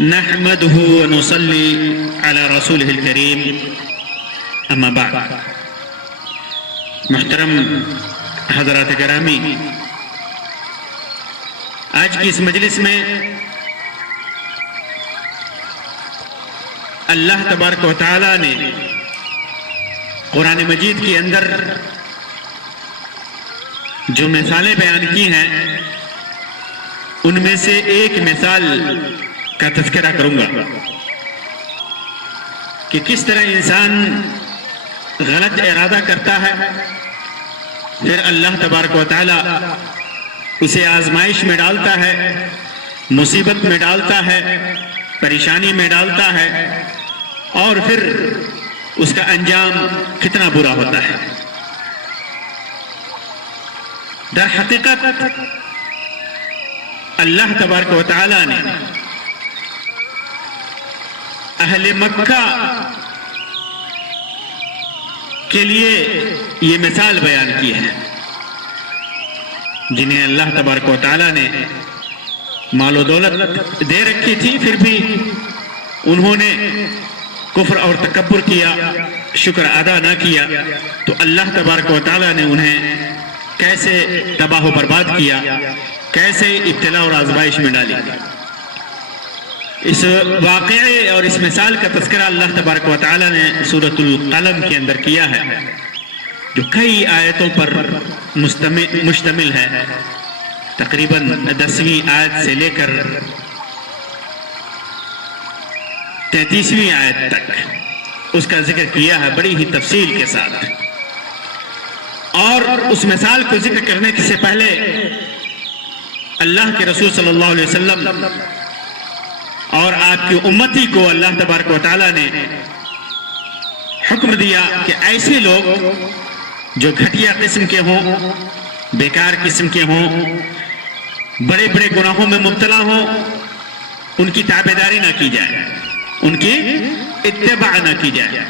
نحمده ونصلي على رسوله الكريم اما بعد. محترم حضرات گرامی، آج کی اس مجلس میں اللہ تبارک و تعالی نے قرآن مجید کے اندر جو مثالیں بیان کی ہیں ان میں سے ایک مثال کا تذکرہ کروں گا کہ کس طرح انسان غلط ارادہ کرتا ہے، پھر اللہ تبارک و تعالی اسے آزمائش میں ڈالتا ہے، مصیبت میں ڈالتا ہے، پریشانی میں ڈالتا ہے، اور پھر اس کا انجام کتنا برا ہوتا ہے۔ در حقیقت اللہ تبارک و تعالی نے اہل مکہ کے لیے یہ مثال بیان کی ہے، جنہیں اللہ تبارک و تعالی نے مال و دولت دے رکھی تھی، پھر بھی انہوں نے کفر اور تکبر کیا، شکر ادا نہ کیا، تو اللہ تبارک و تعالی نے انہیں کیسے تباہ و برباد کیا، کیسے ابتلا اور آزمائش میں ڈالی۔ اس واقعے اور اس مثال کا تذکرہ اللہ تبارک و تعالی نے سورۃ القلم کے اندر کیا ہے، جو کئی آیتوں پر مشتمل ہے، تقریباً 10ویں آیت سے لے کر 33ویں آیت تک اس کا ذکر کیا ہے بڑی ہی تفصیل کے ساتھ۔ اور اس مثال کو ذکر کرنے سے پہلے اللہ کے رسول صلی اللہ علیہ وسلم اور آپ کی امتی کو اللہ تبارک و تعالی نے حکم دیا کہ ایسے لوگ جو گھٹیا قسم کے ہوں، بیکار قسم کے ہوں، بڑے بڑے گناہوں میں مبتلا ہوں، ان کی تابعداری نہ کی جائے، ان کی اتباع نہ کی جائے۔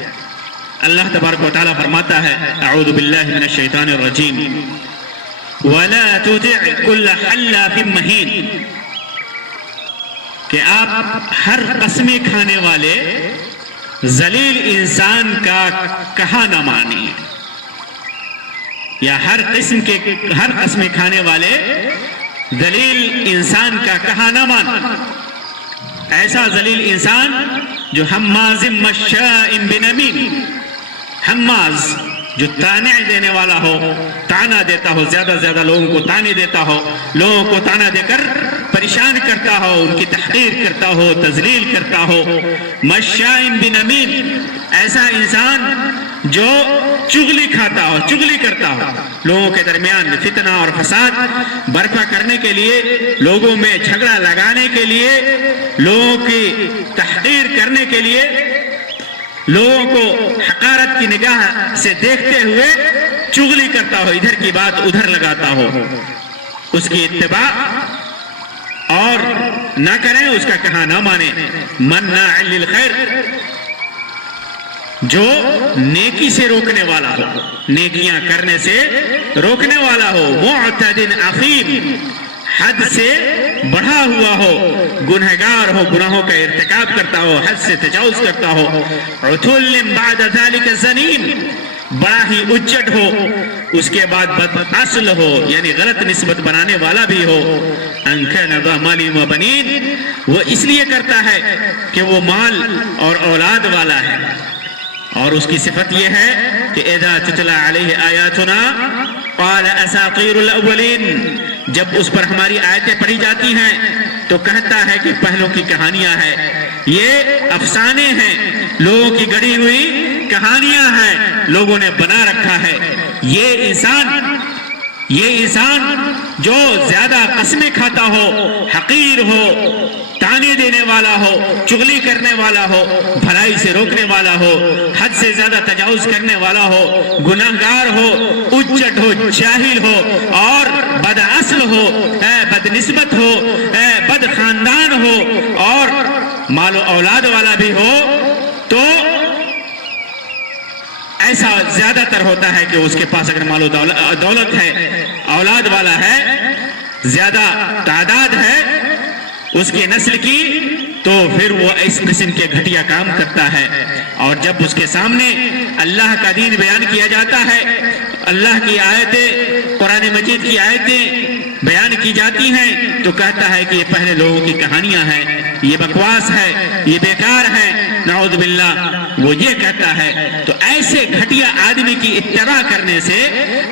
اللہ تبارک و تعالی فرماتا ہے، اعوذ باللہ من الشیطان الرجیم، وَلَا تُطِعْ كُلَّ حَلَّافٍ مَّهِينٍ، کہ آپ ہر قسمیں کھانے والے ذلیل انسان کا کہا نہ مانیں، یا ہر قسمیں کھانے والے ذلیل انسان کا کہا نہ مانیں۔ ایسا ذلیل انسان جو حماز مشاء بنمیم، حماز جو طعنہ دینے والا ہو، طعنہ دیتا ہو، زیادہ زیادہ لوگوں کو طعنہ دیتا ہو، لوگوں کو طعنہ دے کر پریشان کرتا ہو، ان کی تحقیر کرتا ہو، تذلیل کرتا ہو۔ مشاء بنمیم، ایسا انسان جو چغلی کھاتا ہو، چغلی کرتا ہو، لوگوں کے درمیان فتنہ اور فساد برپا کرنے کے لیے، لوگوں میں جھگڑا لگانے کے لیے، لوگوں کی تحقیر کرنے کے لیے، لوگوں کو حقارت کی نگاہ سے دیکھتے ہوئے چغلی کرتا ہو، ادھر کی بات ادھر لگاتا ہو، اس کی اتباع اور نہ کریں، اس کا کہا نہ مانے۔ مناع للخیر، جو نیکی سے روکنے والا ہو، نیکیاں کرنے سے روکنے والا ہو۔ معتد اثیم، حد سے بڑھا ہوا ہو، گنہگار ہو، گناہوں کا ارتکاب کرتا ہو، حد سے تجاوز کرتا ہو۔ عتل بعد ذلك زنیم، بڑا ہی اجٹ ہو، اس کے بعد بد اصل ہو، یعنی غلط نسبت بنانے والا بھی ہو۔ ان کان ذا مال و بنین، وہ اس لیے کرتا ہے کہ وہ مال اور اولاد والا ہے، اور اس کی صفت یہ ہے کہ اذا تتلی علیہ آیاتنا قال اساطیر الاولین، جب اس پر ہماری آیتیں پڑھی جاتی ہیں تو کہتا ہے کہ پہلوں کی کہانیاں ہیں، یہ افسانے ہیں، لوگوں کی گڑھی ہوئی کہانیاں ہیں، لوگوں نے بنا رکھا ہے۔ یہ انسان جو زیادہ قسمیں کھاتا ہو، حقیر ہو، طعنے دینے والا ہو، چغلی کرنے والا ہو، بھلائی سے روکنے والا ہو، حد سے زیادہ تجاوز کرنے والا ہو، گناہگار ہو، اجٹ ہو، جاہل ہو، اور بد اصل ہو، بد نسبت ہو، بد خاندان ہو، اور مال و اولاد والا بھی ہو، تو ایسا زیادہ تر ہوتا ہے کہ اس کے پاس اگر مال و دولت ہے، اولاد والا ہے، زیادہ تعداد ہے اس کی نسل کی، تو پھر وہ اس قسم کے گھٹیا کام کرتا ہے. اور جب اس کے سامنے اللہ کا دین بیان کیا جاتا ہے، اللہ کی آیتیں، قرآن مجید کی آیتیں بیان کی جاتی ہیں، تو کہتا ہے کہ یہ پہلے لوگوں کی کہانیاں ہیں، یہ بکواس ہے، یہ بیکار ہے، نعوذ باللہ. وہ یہ کہتا ہے. تو ایسے گھٹیا آدمی کی اتباع کرنے سے،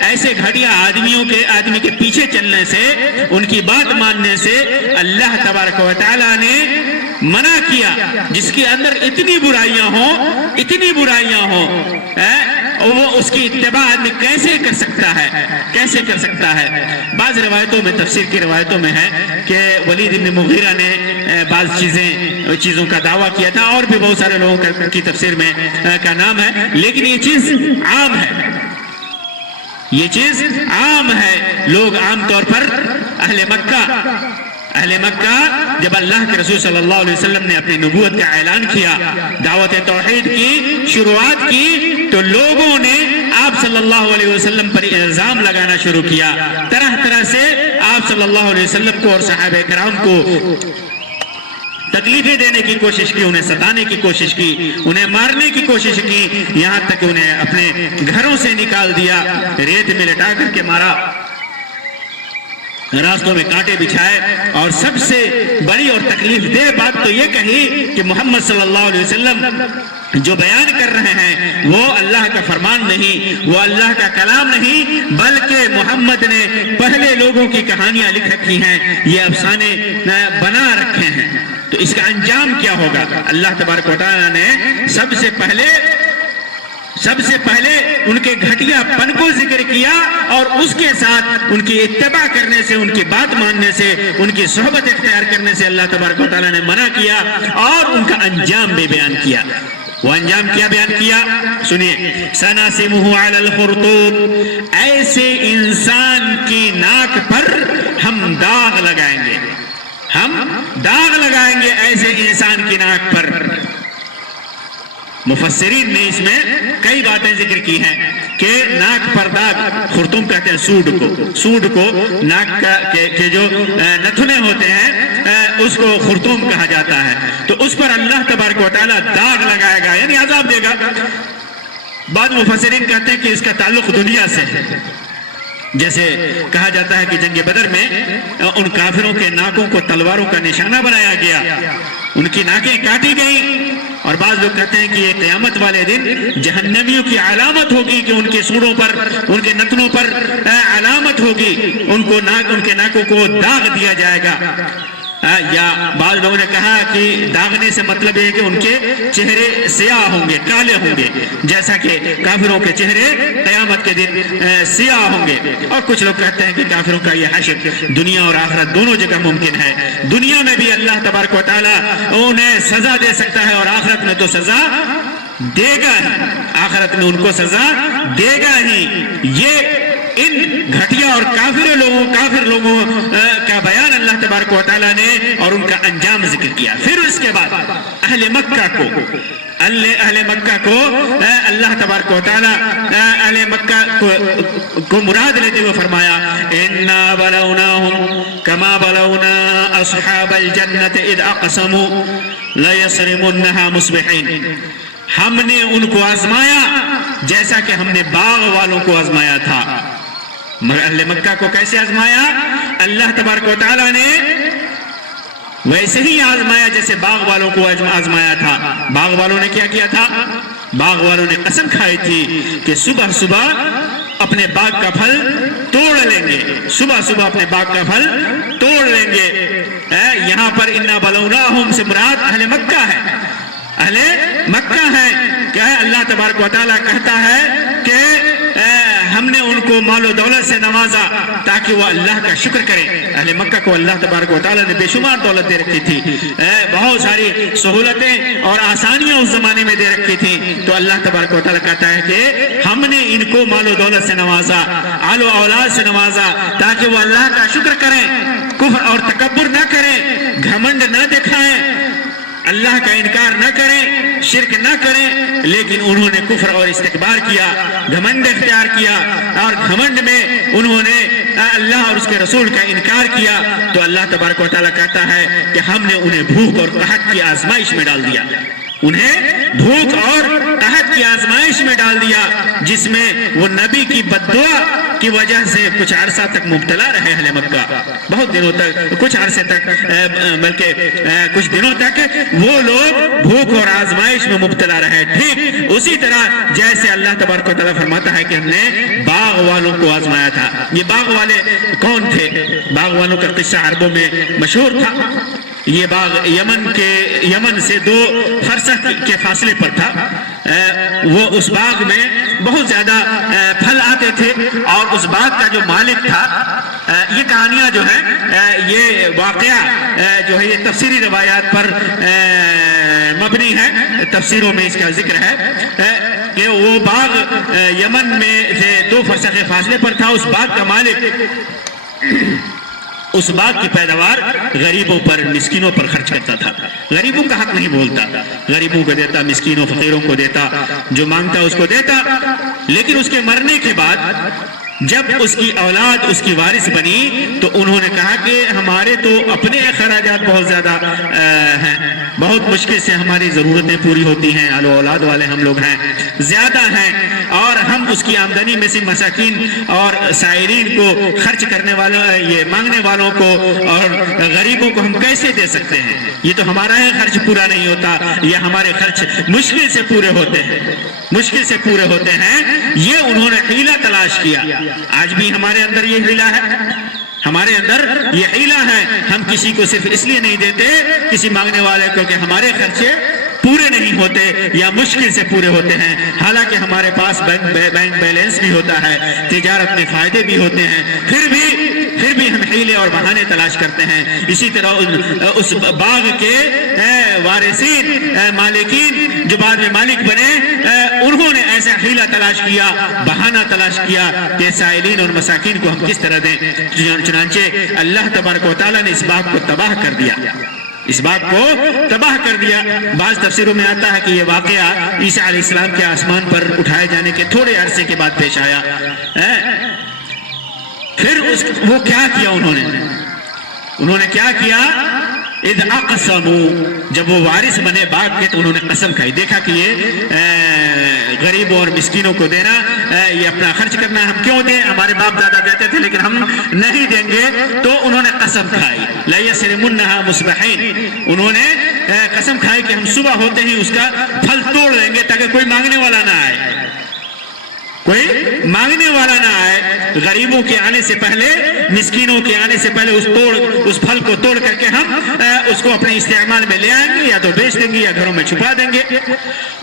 ایسے گھٹیا آدمی کے پیچھے چلنے سے، ان کی بات ماننے سے اللہ تبارک و تعالیٰ نے منع کیا. جس کے اندر اتنی برائیاں ہوں وہ اس کی اتباع آدمی کیسے کر سکتا ہے. بعض روایتوں میں، تفسیر کی روایتوں میں ہے کہ ولید بن مغیرہ نے بعض چیزوں کا دعویٰ کیا تھا، اور بھی بہت سارے لوگوں کی تفسیر میں کا نام ہے، لیکن یہ چیز عام ہے. لوگ عام طور پر اہل مکہ جب اللہ کے رسول صلی اللہ علیہ وسلم نے اپنی نبوت کا اعلان کیا، دعوت توحید کی شروعات کی، تو لوگوں نے آپ صلی اللہ علیہ وسلم پر الزام لگانا شروع کیا. طرح سے آپ صلی اللہ علیہ وسلم کو اور صحابہ کرام کو تکلیفیں دینے کی کوشش کی، انہیں ستانے کی کوشش کی، انہیں مارنے کی کوشش کی، یہاں تک انہیں اپنے گھروں سے نکال دیا، ریت میں لٹا کر کے مارا، راستوں میں کانٹے بچھائے. اور سب سے بڑی اور تکلیف دہ بات تو یہ کہی کہ محمد صلی اللہ علیہ وسلم جو بیان کر رہے ہیں وہ اللہ کا فرمان نہیں، وہ اللہ کا کلام نہیں، بلکہ محمد نے پہلے لوگوں کی کہانیاں لکھ رکھی ہیں، یہ افسانے بنا رکھے ہیں. تو اس کا انجام کیا ہوگا؟ اللہ تبارک و تعالیٰ نے سب سے پہلے ان کے گھٹیا پن کو ذکر کیا، اور اس کے ساتھ ان کی اتباع کرنے سے، ان کی بات ماننے سے، ان کی صحبت اختیار کرنے سے اللہ تبارک و تعالیٰ نے منع کیا، اور ان کا انجام بھی بیان کیا. وہ انجام کیا بیان کیا؟ سنیے. سَنَسِمُهُ عَلَى الْخُرْطُومِ، ایسے انسان کی ناک پر ہم داغ لگائیں گے ایسے انسان کی ناک پر. مفسرین نے اس میں کئی باتیں ذکر کی ہیں کہ ناک پر داغ، خرطوم کہتے ہیں سوڈ کو ناک کے جو نتھنے ہوتے ہیں اس کو خرطوم کہا جاتا ہے. تو اس پر اللہ تبارک و تعالیٰ داغ لگائے گا، یعنی عذاب دے گا. بعض مفسرین کہتے ہیں کہ اس کا تعلق دنیا سے ہے. جیسے کہا جاتا ہے کہ جنگ بدر میں ان کافروں کے ناکوں کو تلواروں کا نشانہ بنایا گیا، ان کی ناکیں کاٹی گئیں. اور بعض لوگ کہتے ہیں کہ یہ قیامت والے دن جہنمیوں کی علامت ہوگی کہ ان کے سوڑوں پر، ان کے نتنوں پر علامت ہوگی، ان کے ناکوں کو داغ دیا جائے گا. یا بعض لوگوں نے کہا کہ داغنے سے مطلب یہ ہے کہ ان کے چہرے سیاہ ہوں گے، کالے ہوں گے، جیسا کہ کافروں کے چہرے قیامت کے دن سیاہ ہوں گے. اور کچھ لوگ کہتے ہیں کہ کافروں کا یہ حشر دنیا اور آخرت دونوں جگہ ممکن ہے. دنیا میں بھی اللہ تبارک و تعالیٰ انہیں سزا دے سکتا ہے، اور آخرت میں تو سزا دے گا ہی، آخرت میں ان کو سزا دے گا ہی. یہ ان گھٹیا اور کافر لوگوں کا بیان اللہ تبارک و تعالیٰ نے اور ان کا انجام ذکر کیا. پھر اس کے بعد اہل مکہ کو اللہ تبارک و تعالیٰ اہل مکہ کو مراد لیتے ہوئے فرمایا اِنَّا بَلَوْنَاهُمْ كَمَا بَلَوْنَا أَصْحَابَ الْجَنَّةِ إِذْ أَقْسَمُوا لَيَصْرِمُنَّهَا مُصْبِحِينَ. ہم نے ان کو آزمایا جیسا کہ ہم نے باغ والوں کو آزمایا تھا. مگر اہل مکہ کو کیسے آزمایا؟ اللہ تبارک و تعالیٰ نے ویسے ہی آزمایا جیسے باغ والوں کو آزمایا تھا. باغ والوں نے کیا کیا تھا؟ باغ والوں نے قسم کھائی تھی کہ صبح اپنے باغ کا پھل توڑ لیں گے، صبح اپنے باغ کا پھل توڑ لیں گے. یہاں پر اِنَّا بَلَوْنَاهُمْ سے مراد اہل مکہ ہے، اہل مکہ ہے. کیا ہے؟ اللہ تبارک و تعالیٰ کہتا ہے کہ ہم نے ان کو مال و دولت سے نوازا تاکہ وہ اللہ کا شکر کریں. اہل مکہ کو اللہ تبارک و تعالیٰ نے بے شمار دولت دے رکھی تھی، بہت ساری سہولتیں اور آسانیاں اس زمانے میں دے رکھی تھی. تو اللہ تبارک و تعالیٰ کہتا ہے کہ ہم نے ان کو مال و دولت سے نوازا، آل و اولاد سے نوازا تاکہ وہ اللہ کا شکر کریں، کفر اور تکبر نہ کریں، گھمنڈ نہ دکھائیں، اللہ کا انکار نہ کریں، شرک نہ کریں. لیکن انہوں نے کفر اور استکبار کیا، گھمنڈ اختیار کیا، اور گھمنڈ میں انہوں نے اللہ اور اس کے رسول کا انکار کیا تو اللہ تبارک و تعالیٰ کہتا ہے کہ ہم نے انہیں بھوک اور قحط کی آزمائش میں ڈال دیا، انہیں بھوک اور قحط کی آزمائش میں ڈال دیا، جس میں وہ نبی کی بددعا کی وجہ سے کچھ عرصہ تک مبتلا رہے اہل مکہ، بہت دنوں تک، کچھ عرصے تک، بلکہ کچھ دنوں تک وہ لوگ بھوک اور آزمائش میں مبتلا رہے۔ ٹھیک اسی طرح جیسے اللہ تبارک و تعالیٰ فرماتا ہے کہ ہم نے باغ والوں کو آزمایا تھا۔ یہ باغ والے کون تھے؟ باغ والوں کا قصہ عربوں میں مشہور تھا۔ یہ باغ یمن سے 2 فرسخ کے فاصلے پر تھا۔ وہ اس باغ میں بہت زیادہ پھل آتے تھے، اور اس باغ کا جو مالک تھا، یہ کہانیاں جو ہیں، یہ واقعہ جو ہے یہ تفسیری روایات پر مبنی ہے، تفسیروں میں اس کا ذکر ہے کہ وہ باغ یمن میں سے 2 فرسخ کے فاصلے پر تھا۔ اس باغ کا مالک اس باغ کی پیداوار غریبوں پر، مسکینوں پر خرچ کرتا تھا، غریبوں کا حق نہیں بولتا، غریبوں کو دیتا، مسکینوں فقیروں کو دیتا، جو مانگتا اس کو دیتا۔ لیکن اس کے مرنے کے بعد جب اس کی اولاد اس کی وارث بنی تو انہوں نے کہا کہ ہمارے تو اپنے اخراجات بہت زیادہ ہیں، بہت مشکل سے ہماری ضرورتیں پوری ہوتی ہیں، اولاد والے ہم لوگ ہیں، زیادہ ہیں، اور ہم اس کی آمدنی میں سے مساکین اور سائرین کو خرچ کرنے والوں، یہ مانگنے والوں کو اور غریبوں کو ہم کیسے دے سکتے ہیں؟ یہ تو ہمارا ہے خرچ پورا نہیں ہوتا، یہ ہمارے خرچ مشکل سے پورے ہوتے ہیں، مشکل سے پورے ہوتے ہیں۔ یہ انہوں نے حیلہ تلاش کیا۔ آج بھی ہمارے اندر یہ حیلہ ہے، ہمارے اندر یہ حیلہ ہے، ہم کسی کو صرف اس لیے نہیں دیتے کسی مانگنے والے کو کہ ہمارے خرچے پورے نہیں ہوتے یا مشکل سے پورے ہوتے ہیں، حالانکہ ہمارے پاس بینک بیلنس بھی ہوتا ہے، تجارت میں فائدے بھی ہوتے ہیں، پھر بھی ہم حیلے اور بہانے تلاش کرتے ہیں۔ اسی طرح اس باغ کے وارثین، مالکین جو بعد میں مالک بنے، انہوں نے ایسا حیلہ تلاش کیا، بہانہ تلاش کیا کہ سائلین اور مساکین کو ہم کس طرح دیں۔ چنانچہ اللہ تبارک و تعالیٰ نے اس باغ کو تباہ کر دیا، اس باغ کو تباہ کر دیا۔ بعض تفسیروں میں آتا ہے کہ یہ واقعہ عیسیٰ علیہ السلام کے آسمان پر اٹھائے جانے کے تھوڑے عرصے کے بعد پیش آیا۔ پھر وہ کیا کیا انہوں نے کیا کیا؟ اذ اقسموا، جب وہ وارث بنے باغ کے تو انہوں نے قسم کھائی، دیکھا کہ یہ غریبوں اور مسکینوں کو دینا، یہ اپنا خرچ کرنا ہم کیوں دیں، ہمارے باپ دادا دیتے تھے لیکن ہم نہیں دیں گے، تو انہوں نے قسم کھائی لَيَسْرِمُنَّهَا مُصْبِحِينَ، انہوں نے قسم کھائی کہ ہم صبح ہوتے ہی اس کا پھل توڑ لیں گے تاکہ کوئی مانگنے والا نہ آئے، کوئی مانگنے والا نہ آئے، غریبوں کے آنے سے پہلے، مسکینوں کے آنے سے پہلے اس پھل کو توڑ کر کے ہم اس کو اپنے استعمال میں لے آئیں گے، یا تو بیچ دیں گے یا گھروں میں چھپا دیں گے۔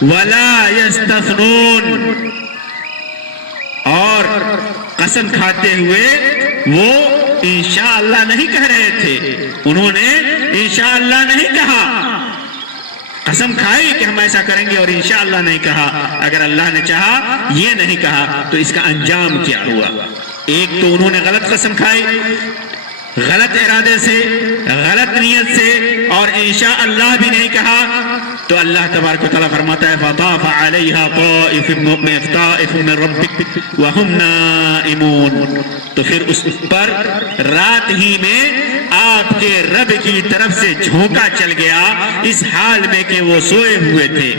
وَلَا يَسْتَثْنُونَ، اور قسم کھاتے ہوئے وہ انشاءاللہ نہیں کہہ رہے تھے، انہوں نے انشاءاللہ نہیں کہا، قسم کھائی کہ ہم ایسا کریں گے اور انشاءاللہ نہیں کہا۔ اگر اللہ نے چاہا یہ نہیں کہا تو اس کا انجام کیا ہوا؟ ایک تو انہوں نے غلط قسم کھائی، غلط ارادے سے، غلط نیت سے، اور انشاءاللہ بھی نہیں کہا، تو اللہ تبارک و تعالیٰ فرماتا ہے فَطَافَ عَلَيْهَا طَائِفٌ مِّن رَّبِّكَ وَهُمْ نَائِمُونَ، تو پھر اس پر رات ہی میں آپ کے رب کی طرف سے جھونکا چل گیا، اس حال میں کہ وہ سوئے ہوئے تھے،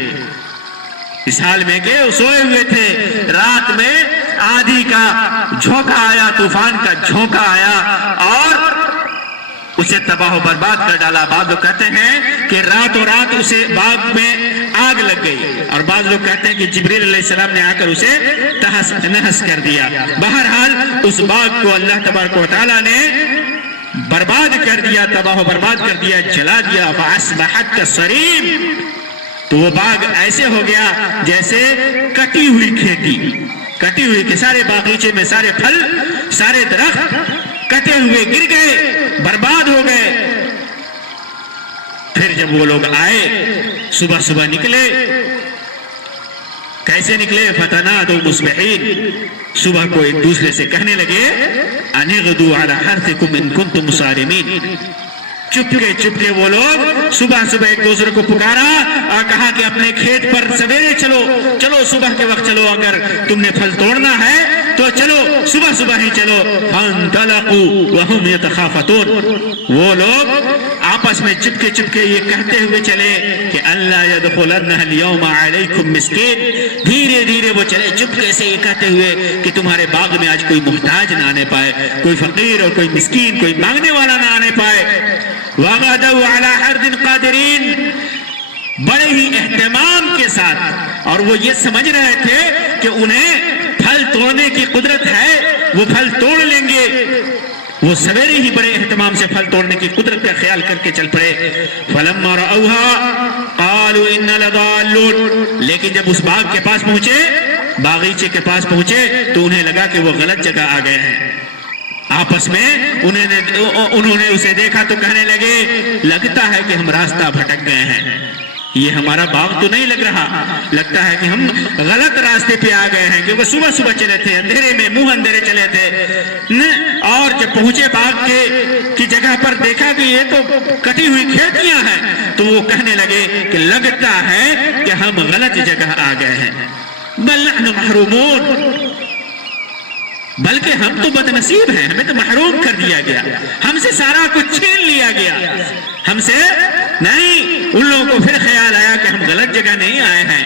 اس حال میں کہ وہ سوئے ہوئے تھے۔ رات میں آندھی کا جھونکا آیا، طوفان کا جھونکا آیا اور اسے تباہ و برباد کر ڈالا۔ بعض لوگ کہتے ہیں کہ راتوں رات اسے باغ میں آگ لگ گئی، اور بعض لوگ کہتے ہیں کہ جبریل علیہ السلام نے آ کر اسے تہس نہس کر دیا۔ بہرحال اس باغ کو اللہ تبارک و تعالیٰ نے برباد کر دیا، تباہ و برباد کر دیا، جلا دیا۔ فَأَصْبَحَتْ كَالصَّرِيمِ، تو وہ باغ ایسے ہو گیا جیسے کٹی ہوئی کھیتی، کٹی ہوئی کہ سارے باغیچے میں سارے پھل، سارے درخت کٹے ہوئے گر گئے، برباد ہو گئے۔ پھر جب وہ لوگ آئے، صبح صبح نکلے، کیسے نکلے؟ فَتَنَادَوْا مُصْبِحِينَ، صبح کو ایک دوسرے سے کہنے لگے أَنِ اغْدُوا عَلَىٰ حَرْثِكُمْ إِن كُنتُمْ صَارِمِينَ، چپکے وہ لوگ صبح ایک دوسرے کو پکارا اور کہا کہ اپنے کھیت پر سویرے چلو، صبح کے وقت چلو، اگر تم نے پھل توڑنا ہے تو چلو صبح صبح ہی چلو. فانطلقوا وهم يتخافتون. وہ لوگ آپس میں چپکے چپکے یہ کہتے ہوئے چلے کہ اللہ يدخلنها اليوم عليكم مسکین. دھیرے دھیرے وہ چلے چپکے سے یہ کہتے ہوئے کہ تمہارے باغ میں آج کوئی محتاج نہ آنے پائے, کوئی فقیر اور کوئی مسکین, کوئی مانگنے والا نہ آنے پائے. وغدوا على حرد قادرین. بڑے ہی اہتمام کے ساتھ, اور وہ یہ سمجھ رہے تھے کہ انہیں پھل توڑنے کی قدرت ہے, وہ پھل توڑ لیں گے. وہ سویرے ہی بڑے اہتمام سے پھل توڑنے کی قدرت کا خیال کر کے چل پڑے. فلما رأوها قالوا انا لضالون. لیکن جب اس باغ کے پاس پہنچے, باغیچے کے پاس پہنچے, تو انہیں لگا کہ وہ غلط جگہ آ گئے ہیں. آپس میں انہوں نے اسے دیکھا تو کہنے لگے لگتا ہے کہ ہم راستہ بھٹک گئے ہیں, یہ ہمارا باغ تو نہیں لگ رہا, لگتا ہے کہ ہم غلط راستے پہ آ گئے ہیں. کیونکہ صبح صبح چلے تھے, اندھیرے میں منہ اندھیرے چلے تھے, اور جب پہنچے باغ کی جگہ پر دیکھا کہ یہ تو کٹی ہوئی کھیتیاں ہیں, تو وہ کہنے لگے کہ لگتا ہے کہ ہم غلط جگہ آ گئے ہیں. بل نحن محرومون. بلکہ ہم تو بد نصیب ہیں, ہمیں تو محروم کر دیا گیا, ہم سے سارا کچھ چھین لیا گیا. ہم سے نہیں. ان لوگوں کو پھر خیال آیا کہ ہم غلط جگہ نہیں آئے ہیں,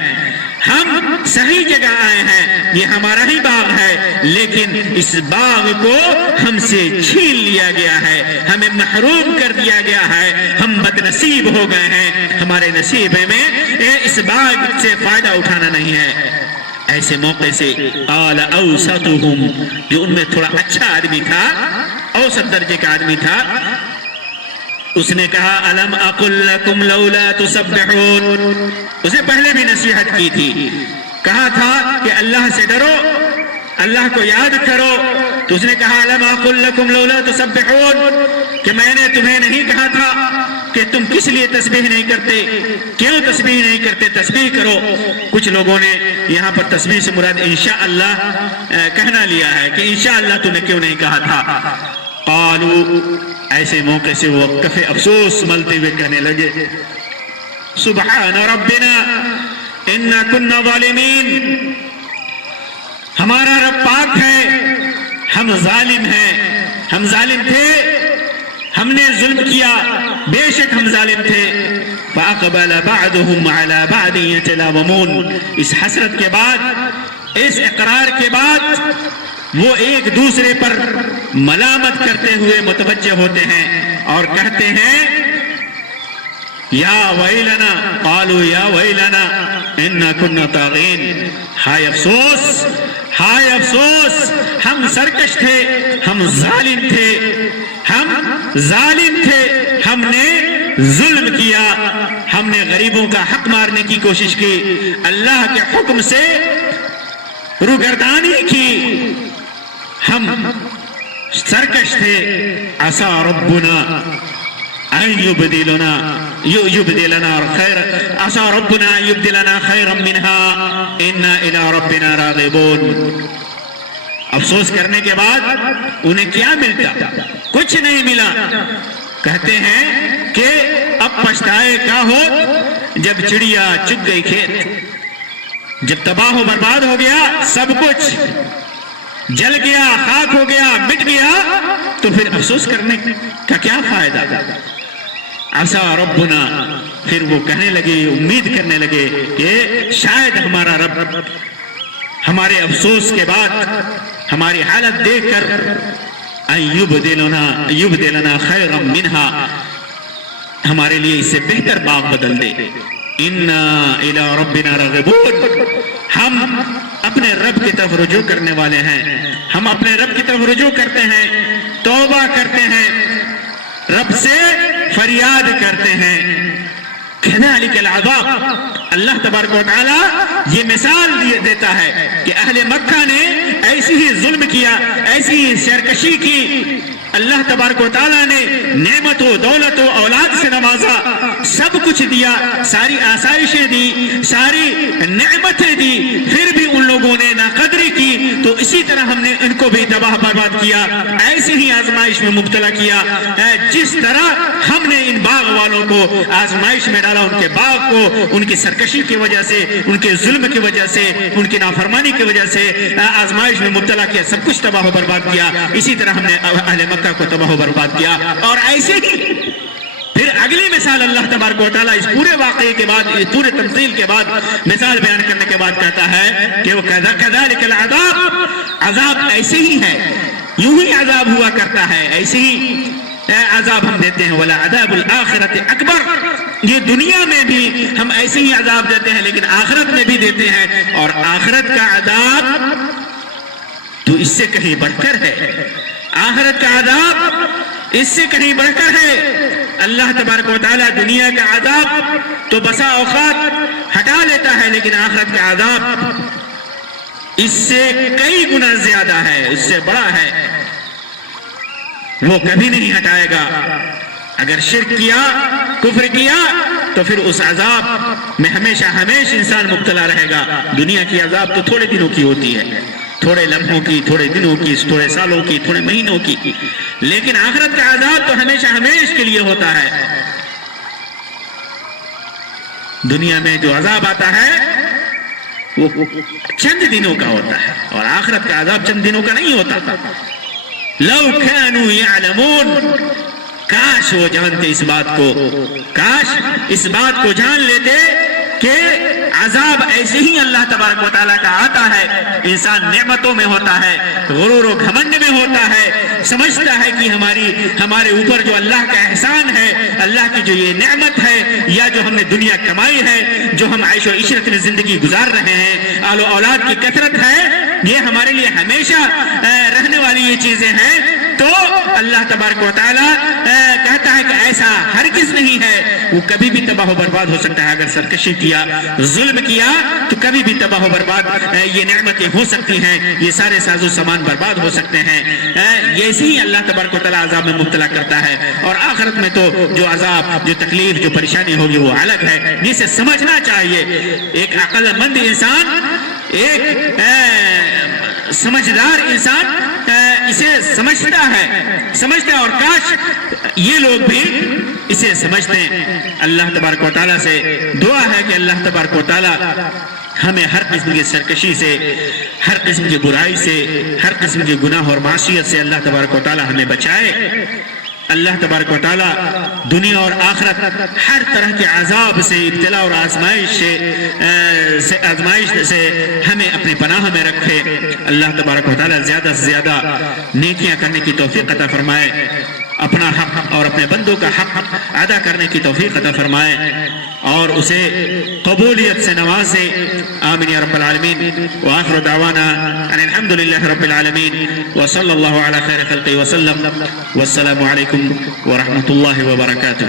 ہم صحیح جگہ آئے ہیں, یہ ہمارا ہی باغ ہے, لیکن اس باغ کو ہم سے چھین لیا گیا ہے, ہمیں محروم کر دیا گیا ہے, ہم بد نصیب ہو گئے ہیں, ہمارے نصیب میں اس باغ سے فائدہ اٹھانا نہیں ہے. ایسے موقع سے قال اوسطهم, جو ان میں تھوڑا اچھا آدمی تھا, اوسط درجے کا آدمی تھا, اس نے کہا الم اقل لکم لولا تسبحون. اسے پہلے بھی نصیحت کی تھی, کہا تھا کہ اللہ سے ڈرو, اللہ کو یاد کرو. تو اس نے کہا الم اقل لکم لولا تسبحون, کہ میں نے تمہیں نہیں کہا تھا کہ تم کس لیے تسبیح نہیں کرتے, کیوں تسبیح نہیں کرتے, تسبیح کرو. کچھ لوگوں نے یہاں پر تسبیح سے مراد انشاءاللہ کہنا لیا ہے کہ انشاءاللہ تم نے کیوں نہیں کہا تھا. قالوا, ایسے موقع سے وہ کفے افسوس ملتے ہوئے کہنے لگے سبحان ربنا انا كنا ظالمین. ہمارا رب پاک ہے, ہم ظالم ہیں, ہم ظالم تھے, ہم نے ظلم کیا, بے شک ہم ظالم تھے. فاقبل بعضهم على بعض يتلاومون. اس حسرت کے بعد, اس اقرار کے بعد, وہ ایک دوسرے پر ملامت کرتے ہوئے متوجہ ہوتے ہیں اور کہتے ہیں یا ویلنا, قالوا یا ویلنا انا كنا طاغین. ہائے افسوس, ہائے افسوس, ہم سرکش تھے, ہم ظالم تھے, ہم ظالم تھے, ہم نے ظلم کیا, ہم نے غریبوں کا حق مارنے کی کوشش کی, اللہ کے حکم سے روگردانی کی, ہم سرکش تھے. عسى ربنا ان يبدلنا خير, عسى ربنا ان يبدلنا خيرا منها انا الى ربنا راغبون. افسوس کرنے کے بعد انہیں کیا ملتا, کچھ نہیں ملا. کہتے ہیں کہ اب پچھتائے کیا ہو جب چڑیا چگ گئی کھیت, جب تباہ و برباد ہو گیا, سب کچھ جل گیا, خاک ہو گیا, مٹ گیا, تو پھر افسوس کرنے کا کیا فائدہ. عسى ربنا, پھر وہ کہنے لگے, امید کرنے لگے کہ شاید ہمارا رب ہمارے افسوس کے بعد, ہماری حالت دیکھ کر ان یبدلنا خیرا منها, ہمارے لیے اس سے بہتر باغ بدل دے. انا الى ربنا راغبون, ہم اپنے رب کی طرف رجوع کرنے والے ہیں, ہم اپنے رب کی طرف رجوع کرتے ہیں, توبہ کرتے ہیں, رب سے فریاد کرتے ہیں. كذلك العذاب, اللہ تبارک و تعالی یہ مثال دیتا ہے کہ اہل مکہ نے ایسی ہی ظلم کیا, ایسی ہی سرکشی کی. اللہ تبارک و تعالیٰ نے نعمت و دولت و اولاد سے نوازا, سب کچھ دیا, ساری آسائشیں دی, ساری نعمتیں دی, پھر بھی ان لوگوں نے ناقدری کی. تو اسی طرح ہم نے ان کو بھی تباہ برباد کیا, ایسی ہی آزمائش میں مبتلا کیا. جس طرح ہم نے ان باغ والوں کو آزمائش میں ڈالا, ان کے باغ کو, ان کی سرکشی سرکشی کی وجہ سے، ان کے ظلم کی وجہ سے، ان کی نافرمانی کی وجہ سے آزمائش میں مبتلا کیا، سب کچھ تباہ و برباد کیا۔ اسی طرح ہم نے اہل مکہ کو تباہ و برباد کیا۔ اور ایسے ہی پھر اگلی مثال اللہ تبارک و تعالیٰ اس پورے واقعے کے بعد، اس پورے تمثیل کے بعد مثال بیان کرنے کے بعد کہتا ہے کہ وہ کذالک العذاب، عذاب ایسے ہی ہے، یوں ہی عذاب ہوا کرتا ہے، ایسے ہی عذاب ہم دیتے ہیں۔ ولا عذاب الآخرۃ اکبر، یہ دنیا میں بھی ہم ایسے ہی عذاب دیتے ہیں لیکن آخرت میں بھی دیتے ہیں، اور آخرت کا عذاب تو اس سے کہیں بڑھ کر ہے، آخرت کا عذاب اس سے کہیں بڑھ کر ہے۔ اللہ تبارک و تعالیٰ دنیا کا عذاب تو بسا اوقات ہٹا لیتا ہے لیکن آخرت کا عذاب اس سے کئی گنا زیادہ ہے، اس سے بڑا ہے، وہ کبھی نہیں ہٹائے گا۔ اگر شرک کیا، کفر کیا، تو پھر اس عذاب میں ہمیشہ انسان مبتلا رہے گا۔ دنیا کی عذاب تو تھوڑے دنوں کی ہوتی ہے، تھوڑے لمحوں کی، تھوڑے دنوں کی، تھوڑے سالوں کی، تھوڑے مہینوں کی، لیکن آخرت کا عذاب تو ہمیشہ کے لیے ہوتا ہے۔ دنیا میں جو عذاب آتا ہے وہ چند دنوں کا ہوتا ہے، اور آخرت کا عذاب چند دنوں کا نہیں ہوتا۔ لو كانوا يعلمون، کاش وہ جانتے اس بات کو، کاش اس بات کو جان لیتے کہ عذاب ایسے ہی اللہ تبارک و تعالیٰ کا آتا ہے۔ انسان نعمتوں میں ہوتا ہے، غرور و گھمنڈ میں ہوتا ہے، سمجھتا ہے کہ ہمارے اوپر جو اللہ کا احسان ہے، اللہ کی جو یہ نعمت ہے، یا جو ہم نے دنیا کمائی ہے، جو ہم عیش و عشرت میں زندگی گزار رہے ہیں، آل و اولاد کی کثرت ہے، یہ ہمارے لیے ہمیشہ رہنے والی یہ چیزیں ہیں۔ تو اللہ تبارک و تعالیٰ کہتا ہے کہ ایسا ہرگز نہیں ہے، وہ کبھی بھی تباہ و برباد ہو سکتا ہے۔ اگر سرکشی کیا، ظلم کیا، تو کبھی بھی تباہ و برباد یہ نعمتیں ہو سکتی ہیں، یہ سارے ساز و سامان برباد ہو سکتے ہیں۔ ایسے ہی اللہ تبارک و تعالیٰ عذاب میں مبتلا کرتا ہے، اور آخرت میں تو جو عذاب، جو تکلیف، جو پریشانی ہوگی وہ الگ ہے، جسے سمجھنا چاہیے۔ ایک عقل مند انسان، ایک سمجھدار انسان اسے سمجھتا ہے، اور کاش یہ لوگ بھی اسے سمجھتے ہیں۔ اللہ تبارک و تعالیٰ سے دعا ہے کہ اللہ تبارک و تعالیٰ ہمیں ہر قسم کی سرکشی سے، ہر قسم کی برائی سے، ہر قسم کے گناہ اور معصیت سے اللہ تبارک و تعالیٰ ہمیں بچائے۔ اللہ تبارک و تعالیٰ دنیا اور آخرت ہر طرح کے عذاب سے، ابتلا اور آزمائش سے ہمیں اپنی پناہ میں رکھے۔ اللہ تبارک و تعالیٰ زیادہ سے زیادہ نیکیاں کرنے کی توفیق عطا فرمائے، اپنا حق اور اپنے بندوں کا حق ادا کرنے کی توفیق عطا فرمائے، اور اسے قبولیت سے نوازے۔ آمین یا رب العالمین۔ وآخر دعوانا ان الحمد للہ رب العالمین، وصلی اللہ علی خیر خلقہ وسلم، والسلام علیکم ورحمۃ اللہ وبرکاتہ۔